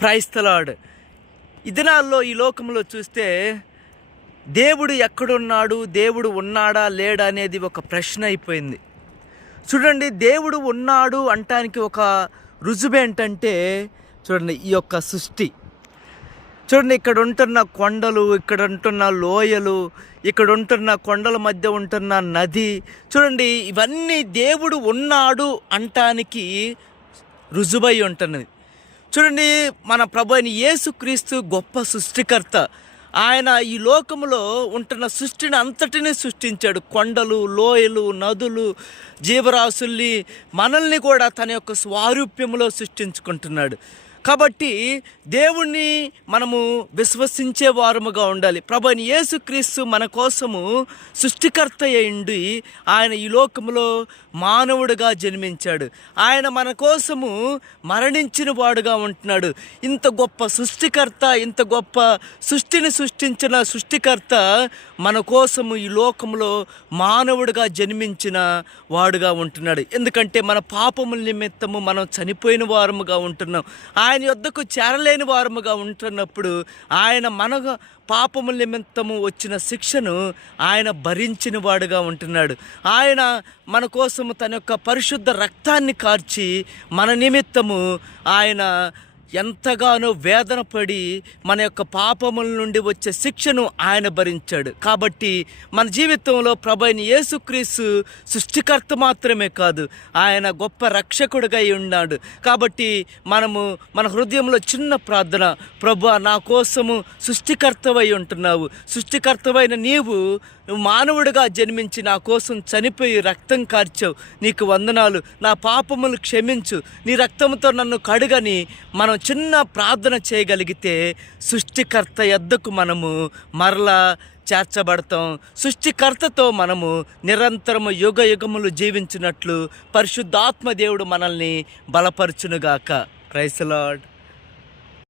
Praise the lord. ఈ దినాల్లో ఈ లోకంలో చూస్తే దేవుడు ఎక్కడున్నాడు, దేవుడు ఉన్నాడా లేడా అనేది ఒక ప్రశ్న అయిపోయింది. చూడండి, దేవుడు ఉన్నాడు అంటానికి ఒక రుజువు ఏంటంటే చూడండి, ఈ యొక్క సృష్టి చూడండి. ఇక్కడ ఉంటున్న కొండలు, ఇక్కడ ఉంటున్న లోయలు, ఇక్కడ ఉంటున్న కొండల మధ్య ఉంటున్న నది చూడండి, ఇవన్నీ దేవుడు ఉన్నాడు అంటానికి రుజువై ఉంటున్నది. చూడండి, మన ప్రభు అయిన యేసుక్రీస్తు గొప్ప సృష్టికర్త. ఆయన ఈ లోకములో ఉంటున్న సృష్టిని అంతటినీ సృష్టించాడు. కొండలు, లోయలు, నదులు, జీవరాశుల్ని, మనల్ని కూడా తన యొక్క స్వారూప్యములో సృష్టించుకుంటున్నాడు. కాబట్టి దేవుణ్ణి మనము విశ్వసించే వారముగా ఉండాలి. ప్రభు అయిన యేసుక్రీస్తు మన కోసము సృష్టికర్త అయ్యిండి ఆయన ఈ లోకములో మానవుడిగా జన్మించాడు. ఆయన మన కోసము మరణించిన వాడుగా ఉంటున్నాడు. ఇంత గొప్ప సృష్టికర్త, ఇంత గొప్ప సృష్టిని సృష్టించిన సృష్టికర్త మన కోసము ఈ లోకంలో మానవుడిగా జన్మించిన వాడుగా ఉంటున్నాడు. ఎందుకంటే మన పాపముల నిమిత్తము మనం చనిపోయిన వారముగా ఉంటున్నాం. ఆయన యొద్దకు చేరలేని వారముగా ఉంటున్నప్పుడు ఆయన మన పాపముల నిమిత్తము వచ్చిన శిక్షను ఆయన భరించిన వాడుగా ఉంటున్నాడు. ఆయన మన కోసము తన యొక్క పరిశుద్ధ రక్తాన్ని కార్చి మన నిమిత్తము ఆయన ఎంతగానో వేదన పడి మన యొక్క పాపముల నుండి వచ్చే శిక్షను ఆయన భరించాడు. కాబట్టి మన జీవితంలో ప్రభు అయిన యేసుక్రీస్తు సృష్టికర్త మాత్రమే కాదు, ఆయన గొప్ప రక్షకుడిగా ఉన్నాడు. కాబట్టి మనము మన హృదయంలో చిన్న ప్రార్థన, ప్రభు నా కోసము సృష్టికర్తవై ఉంటున్నావు, సృష్టికర్తవైన నీవు మానవుడిగా జన్మించి నా కోసం చనిపోయి రక్తం కార్చావు, నీకు వందనాలు, నా పాపములు క్షమించు, నీ రక్తంతో నన్ను కడుగని మనం చిన్న ప్రార్థన చేయగలిగితే సృష్టికర్త యొద్దకు మనము మరలా చేర్చబడతాం. సృష్టికర్తతో మనము నిరంతరము యుగ యుగములు జీవించినట్లు పరిశుద్ధాత్మ దేవుడు మనల్ని బలపరచునుగాక. Praise the lord.